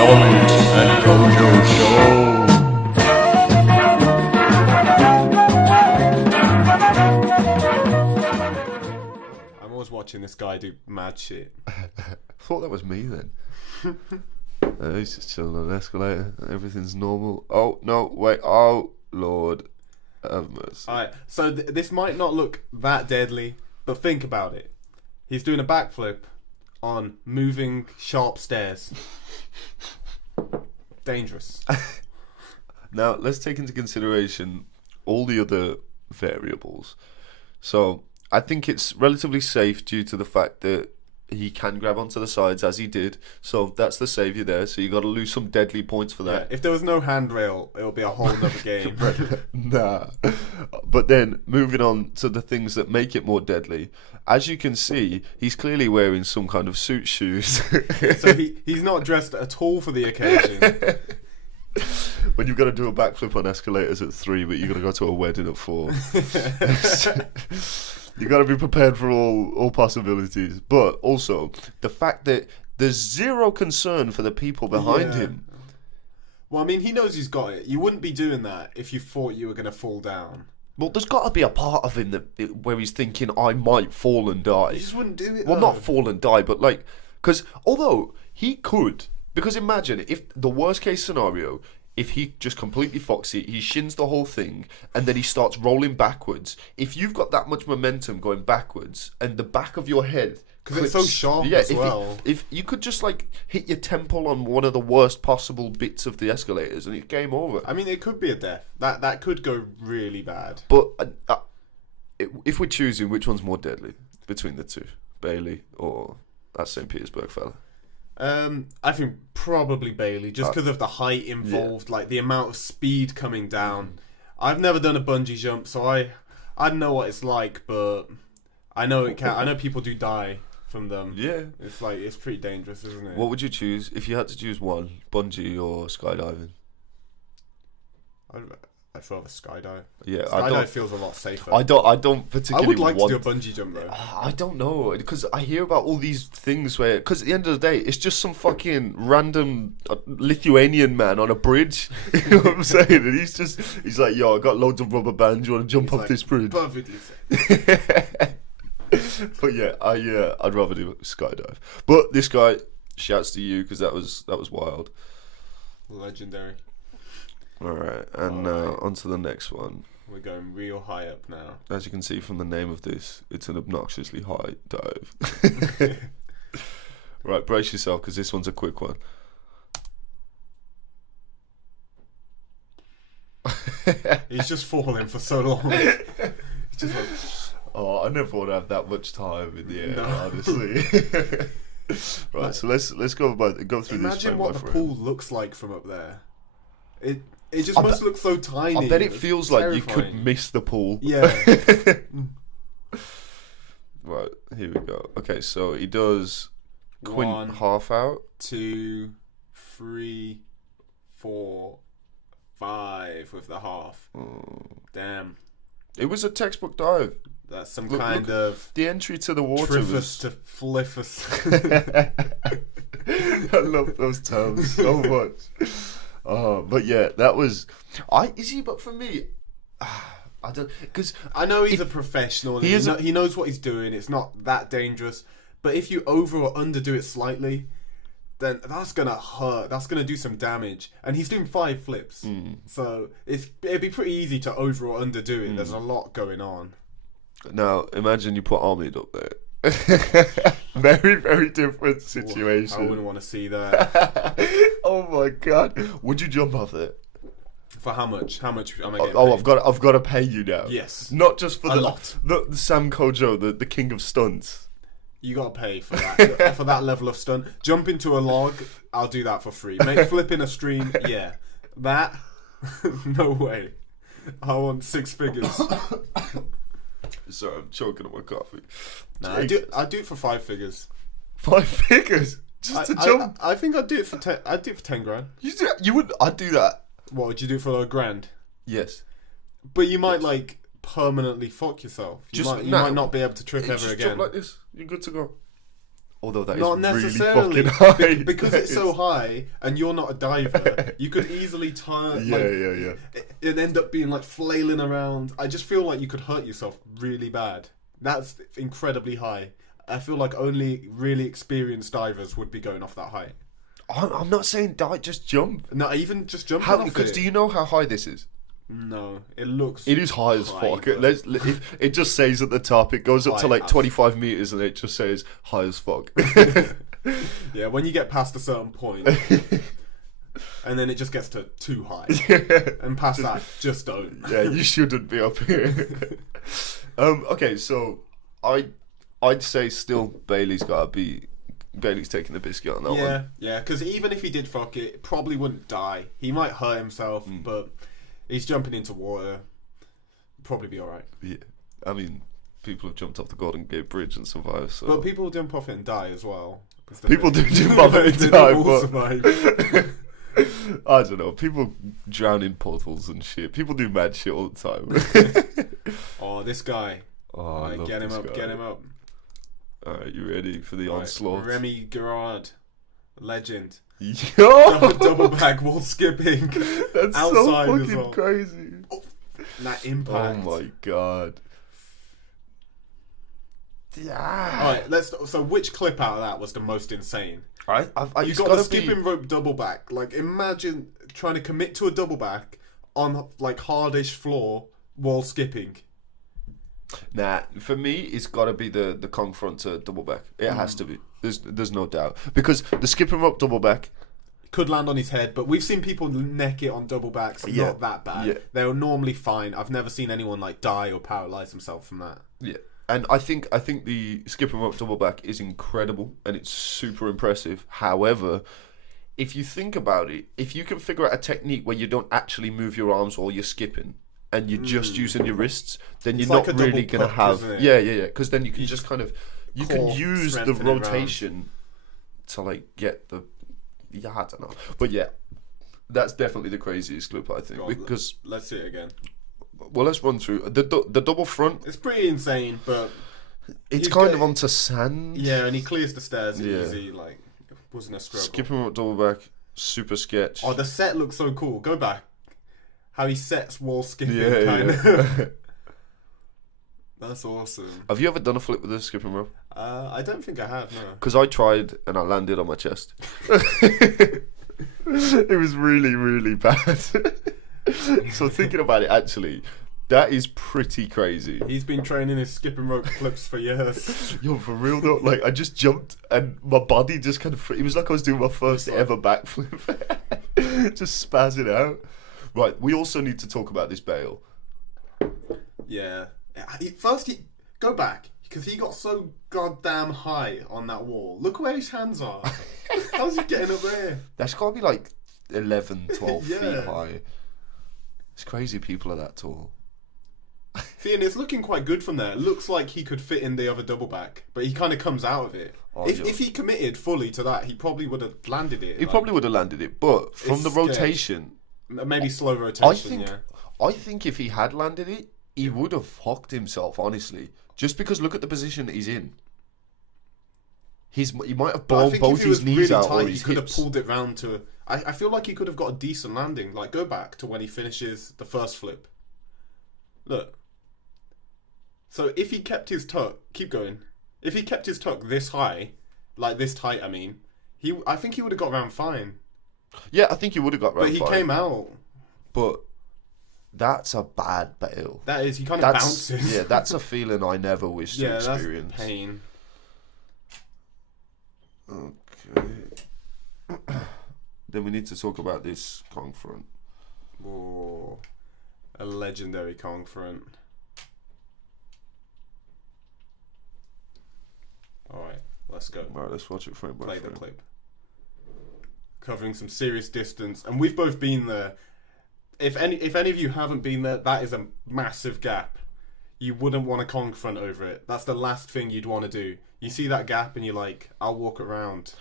Omid and Kojo Show. I'm always watching this guy do mad shit. I thought that was me then. He's just chilling on an escalator. Everything's normal. Oh, no, wait. Oh, Lord. Have mercy. Alright, so this might not look that deadly, but think about it. He's doing a backflip on moving sharp stairs. Dangerous. Now, let's take into consideration all the other variables. So, I think it's relatively safe due to the fact that he can grab onto the sides as he did. So, that's the saviour there. So, you got to lose some deadly points for that. Yeah, if there was no handrail, it'll be a whole other game. Nah. But then, moving on to the things that make it more deadly. As you can see, he's clearly wearing some kind of suit shoes. So he's not dressed at all for the occasion. When you've got to do a backflip on escalators at 3, but you've got to go to a wedding at 4. You got to be prepared for all possibilities. But also, the fact that there's zero concern for the people behind him. Well, I mean, he knows he's got it. You wouldn't be doing that if you thought you were going to fall down. Well, there's got to be a part of him where he's thinking, I might fall and die. You just wouldn't do it, Well, though. not fall and die, but like... Because although he could... Because imagine, if the worst case scenario... If he just completely fucks it, he shins the whole thing, and then he starts rolling backwards. If you've got that much momentum going backwards, and the back of your head... Because it's so sharp as well. If you could just, like, hit your temple on one of the worst possible bits of the escalators, and it's game over. I mean, it could be a death. That could go really bad. But if we're choosing, which one's more deadly between the two? Bailey or that St. Petersburg fella? I think probably Bailey, just because of the height involved, like the amount of speed coming down. I've never done a bungee jump, so I don't know what it's like, but I know it can. I know people do die from them. Yeah, it's pretty dangerous, isn't it? What would you choose if you had to choose one, bungee or skydiving? I'd rather skydive. Yeah, skydive feels a lot safer. I don't particularly. I would like to do a bungee jump though. I don't know, because I hear about all these things where, because at the end of the day, it's just some fucking random Lithuanian man on a bridge. You know what I'm saying? And he's like, yo, I got loads of rubber bands. You want to jump off this bridge? Perfectly safe. But yeah, I'd rather do skydive. But this guy, shouts to you because that was wild. Legendary. Alright, and on to the next one. We're going real high up now. As you can see from the name of this, it's an obnoxiously high dive. Right, brace yourself because this one's a quick one. He's just falling for so long. He's just like... Oh, I never want to have that much time in the air, No. honestly. Right, so let's go through this. Imagine what the pool looks like from up there. It just must look so tiny. I bet it feels terrifying. like you could miss the pool. Yeah. Right, here we go. Okay, so he does One, half out. 2, 3, 4, 5 with the half. Damn. It was a textbook dive. That's some kind of the entry to the water triffus to fliffus. I love those terms so much. But yeah, that was. But for me, I don't, because I know he's a professional. And he knows what he's doing. It's not that dangerous. But if you over or underdo it slightly, then that's gonna hurt. That's gonna do some damage. And he's doing 5 flips, so it'd be pretty easy to over or underdo it. There's a lot going on. Now imagine you put Omid up there. Very, very different situation. I wouldn't want to see that. Oh my god! Would you jump off it? For how much? How much am I getting? Oh, paid? I've got to pay you now. Yes. Not just for a lot. The Sam Kojo, the king of stunts. You gotta pay for that for that level of stunt. Jump into a log, I'll do that for free. Make flip in a stream, yeah. That, no way. I want 6 figures. Sorry, I'm choking on my coffee. Nah, I do it for 5 figures. 5 figures just to jump. I think I'd do it for 10. I'd do it for 10 grand. You would? I'd do that. What would you do for a grand? Yes. But you might like permanently fuck yourself. You might not be able to trip ever just again. jump like this. You're good to go. Although that is Not really necessarily, fucking high. because it's so high, and you're not a diver. You could easily turn, Yeah. and end up being like flailing around. I just feel like you could hurt yourself really bad. That's incredibly high. I feel like only really experienced divers would be going off that height. I'm not saying die, just jump. No, even just jumping How? off Because it. do you know how high this is? No, it looks. It is high as fuck. but- It just says at the top. It goes up to High like as- 25 meters, and it just says high as fuck. Yeah, when you get past a certain point, and then it just gets to too high, and past that, just don't. Yeah, you shouldn't be up here. Okay, so I'd say still Bailey's taking the biscuit on that one. Yeah, because even if he did fuck it, probably wouldn't die. He might hurt himself, but he's jumping into water. Probably be alright. Yeah, I mean, people have jumped off the Golden Gate Bridge and survived. So. But people jump off it and die as well. People do jump off it They and die, all but survive. I don't know. People drown in puddles and shit. People do mad shit all the time. Oh, this guy. Oh, I Right, love get him this up, guy. get him up. Alright, you ready for the Right, onslaught? Remy Gerard, legend. Yo! Double back wall skipping. That's outside so as fucking well. crazy. That Oh impact. my god. Yeah. Alright, so which clip out of that was the most insane? I You got the skipping rope double back. Like, imagine trying to commit to a double back on like hardish floor while skipping. Nah, for me, it's got to be the Kong front to double back. It has to be. There's no doubt, because the skipping rope double back Could land on his head, but we've seen people neck it on double backs. Yeah. Not that bad. Yeah. They're normally fine. I've never seen anyone like die or paralyze themselves from that. Yeah, and I think the skipping rope double back is incredible and it's super impressive. However, if you think about it, if you can figure out a technique where you don't actually move your arms while you're skipping and you're just using your wrists, then It's you're like not a double really gonna puck, have isn't it? yeah, because then you can just kind of you can core use the strengthen it around. rotation to like get the I don't know, but yeah. That's definitely the craziest clip, I think, God, because let's see it again. well, let's run through the double front. It's pretty insane, but It's he's kind got- of onto sand. yeah, and he clears the stairs Yeah. easy. Like, it wasn't a struggle. Skipping rope double back, super sketch. Oh, the set looks so cool. Go back. How he sets wall skipping, Yeah, kind of. yeah. That's awesome. Have you ever done a flip with a skipping rope? I don't think I have, no. Because I tried and I landed on my chest. It was really, really bad. So thinking about it, actually, that is pretty crazy. He's been training his skipping rope flips for years. Yo, for real though, like I just jumped and my body just kind of, it was like I was doing my first ever backflip. Just spazzing out. Right, we also need to talk about this bail. Yeah. First, go back, because he got so goddamn high on that wall. Look where his hands are. How's he getting up there? That's got to be like 11, 12 Yeah. feet high. It's crazy people are that tall. See, and it's looking quite good from there. It looks like he could fit in the other double back, but he kind of comes out of it. Oh, if, yeah. if he committed fully to that, he probably would have landed it. He probably would have landed it, but from It's the sketch. rotation, Maybe slow rotation, I think if he had landed it, he would have fucked himself, honestly. Just because look at the position that he's in. He might have But I blown think both if he was his knees really out tight, or he his could have hips. pulled it round to... I feel like he could have got a decent landing. Like, go back to when he finishes the first flip. Look. So if he kept his tuck... Keep going. If he kept his tuck this high, like this tight, I mean, I think he would have got round fine. Yeah, I think he would have got right. But he came out. But that's a bad bail. That is, he kind of bounces. Yeah, that's a feeling I never wish to Yeah, experience. that's pain. Okay. Then we need to talk about this Kong front. Whoa. A legendary Kong front. Alright, let's go. Alright, let's watch it frame by Play frame. the clip. Covering some serious distance, and we've both been there. If any of you haven't been there, that is a massive gap. You wouldn't want a Kong front over it. That's the last thing you'd want to do. You see that gap and you're like, I'll walk around.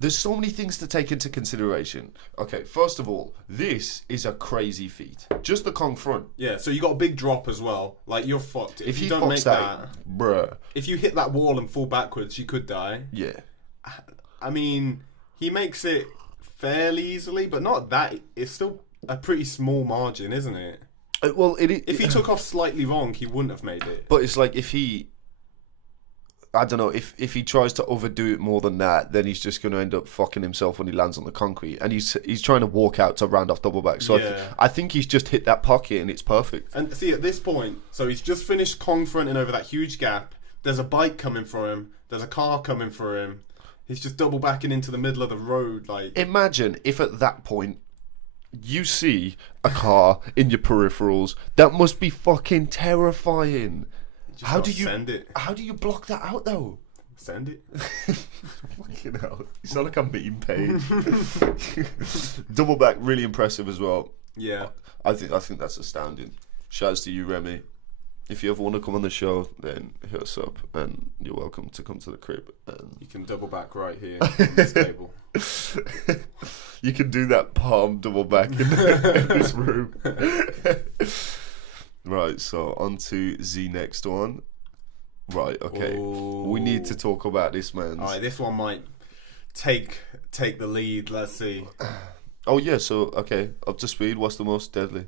There's so many things to take into consideration. Okay, first of all, this is a crazy feat. Just the Kong front. Yeah, so you got a big drop as well. Like, you're fucked. If you don't make that, bruh. if you hit that wall and fall backwards, you could die. Yeah. I mean, he makes it fairly easily, but not that. It's still a pretty small margin, isn't it? Well, if he took off slightly wrong, he wouldn't have made it. But it's like if he... I don't know, if he tries to overdo it more than that, then he's just going to end up fucking himself when he lands on the concrete. And he's trying to walk out to round off double back. So yeah. I think he's just hit that pocket and it's perfect. And see, at this point, so he's just finished Kong fronting over that huge gap. There's a bike coming for him. There's a car coming for him. He's just double backing into the middle of the road. Like, imagine if at that point you see a car in your peripherals. That must be fucking terrifying. How do you block that out though? Send it. Fucking hell. You sound like a meme page. Double back, really impressive as well. Yeah. I think that's astounding. Shouts to you, Remy. If you ever want to come on the show, then hit us up and you're welcome to come to the crib. And you can double back right here on this table. You can do that palm double back in this room. Right, so on to the next one. Right, okay. Ooh. We need to talk about this, man. Alright, this one might take the lead. Let's see. Oh yeah, so okay, up to speed. What's the most deadly?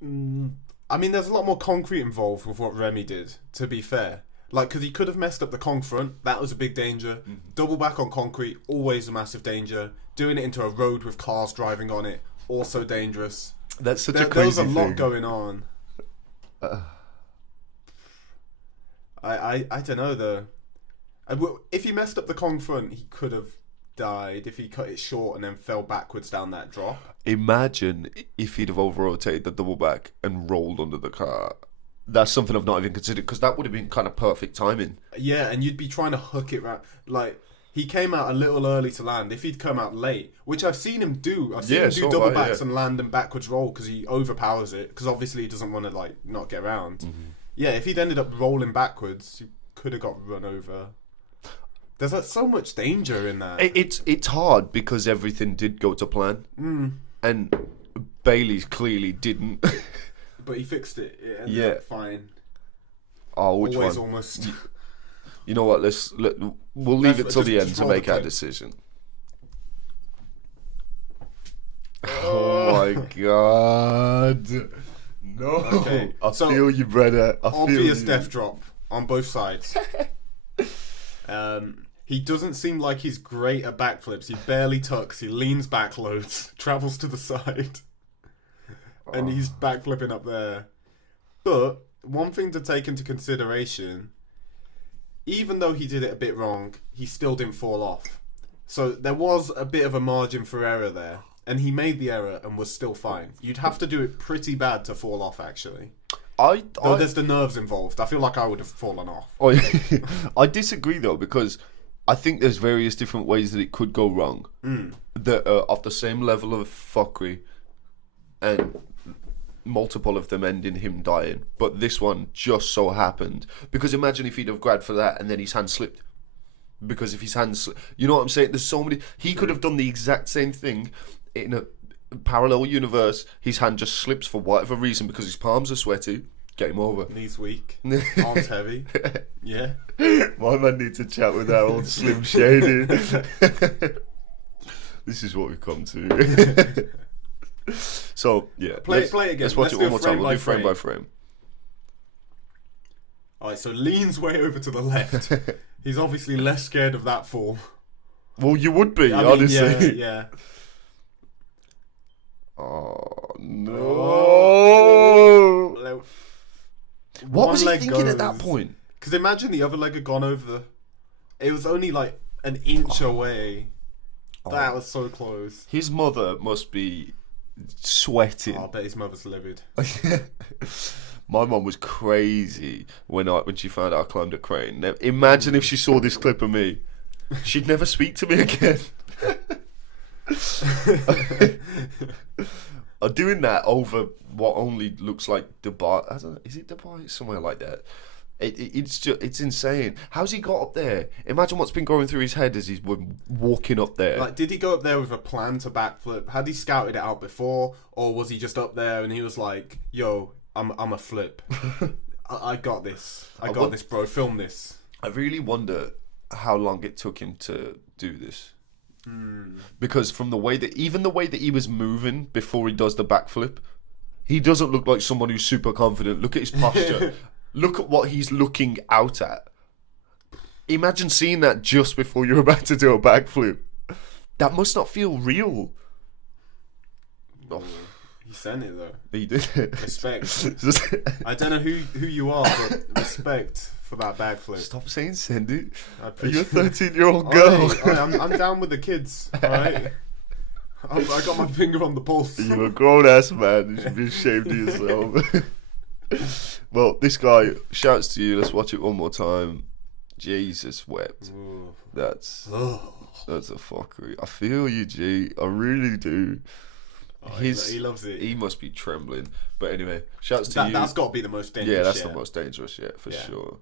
I mean, there's a lot more concrete involved with what Remy did, to be fair. Like, because he could have messed up the Kong front. That was a big danger. Mm-hmm. Double back on concrete, always a massive danger. Doing it into a road with cars driving on it, also dangerous. That's such a crazy thing. There's a lot going on. I don't know, though. If he messed up the Kong front, he could have died if he cut it short and then fell backwards down that drop. Imagine if he'd have over-rotated the double back and rolled under the car. That's something I've not even considered, because that would have been kind of perfect timing. Yeah, and you'd be trying to hook it right. Like, he came out a little early to land. If he'd come out late, which I've seen him do. I've seen him do double backs and land and backwards roll because he overpowers it. Because obviously he doesn't want to, like, not get around. Mm-hmm. Yeah, if he'd ended up rolling backwards, he could have got run over. There's like, so much danger in that. It's hard because everything did go to plan. And Bailey's clearly didn't. But he fixed it. It ended up fine. Oh, which Always one? Almost. You know what? We'll leave it till the end to make our decision. Oh my god! No. Okay. I feel you, brother. Obvious death drop on both sides. He doesn't seem like he's great at backflips. He barely tucks. He leans back loads, travels to the side, and he's backflipping up there. But one thing to take into consideration, even though he did it a bit wrong, he still didn't fall off. So there was a bit of a margin for error there, and he made the error and was still fine. You'd have to do it pretty bad to fall off, actually. Though there's the nerves involved. I feel like I would have fallen off. I disagree, though, because I think there's various different ways that it could go wrong that are of the same level of fuckery, and multiple of them end in him dying. But this one just so happened. Because imagine if he'd have grabbed for that and then his hand slipped. Because if his hand you know what I'm saying? There's so many... He could have done the exact same thing in a parallel universe. His hand just slips for whatever reason because his palms are sweaty. Game over. Knees weak. Arms heavy. Yeah. My man needs to chat with our old Slim Shady. This is what we've come to. So, yeah. Play it again. Let's watch it one more time. We'll do frame by frame. Alright, so leans way over to the left. He's obviously less scared of that fall. Well, you would be, honestly. Yeah. Oh, no. What was he thinking at that point? Because imagine the other leg had gone over the... It was only like an inch away. That was so close. His mother must be sweating. Oh, I bet his mother's livid. My mum was crazy when she found out I climbed a crane. Now, imagine if she saw this clip of me. She'd never speak to me again. Doing that over what only looks like Dubai. I don't know, is it Dubai? Somewhere like that. It's insane. How's he got up there? Imagine what's been going through his head as he's walking up there. Like, did he go up there with a plan to backflip? Had he scouted it out before, or was he just up there and he was like, "Yo, I'm a flip. I got this. I got this, bro. Film this." I really wonder how long it took him to do this. Because from the way that he was moving before he does the backflip, he doesn't look like someone who's super confident. Look at his posture. Look at what he's looking out at. Imagine seeing that just before you're about to do a backflip. That must not feel real. Oh. He sent it though. He did. Respect. I don't know who you are, but respect for that backflip. Stop saying send it. You're a 13-year-old girl. I'm down with the kids. All right. I got my finger on the pulse. You're a grown ass man. You should be ashamed of yourself. Well, this guy shouts to you. Let's watch it one more time. Jesus wept. Ooh. That's a fuckery. I feel you, G. I really do. He loves it. He must be trembling. But anyway, shouts to you. That's got to be the most dangerous. Yeah, that's the most dangerous yet, for sure.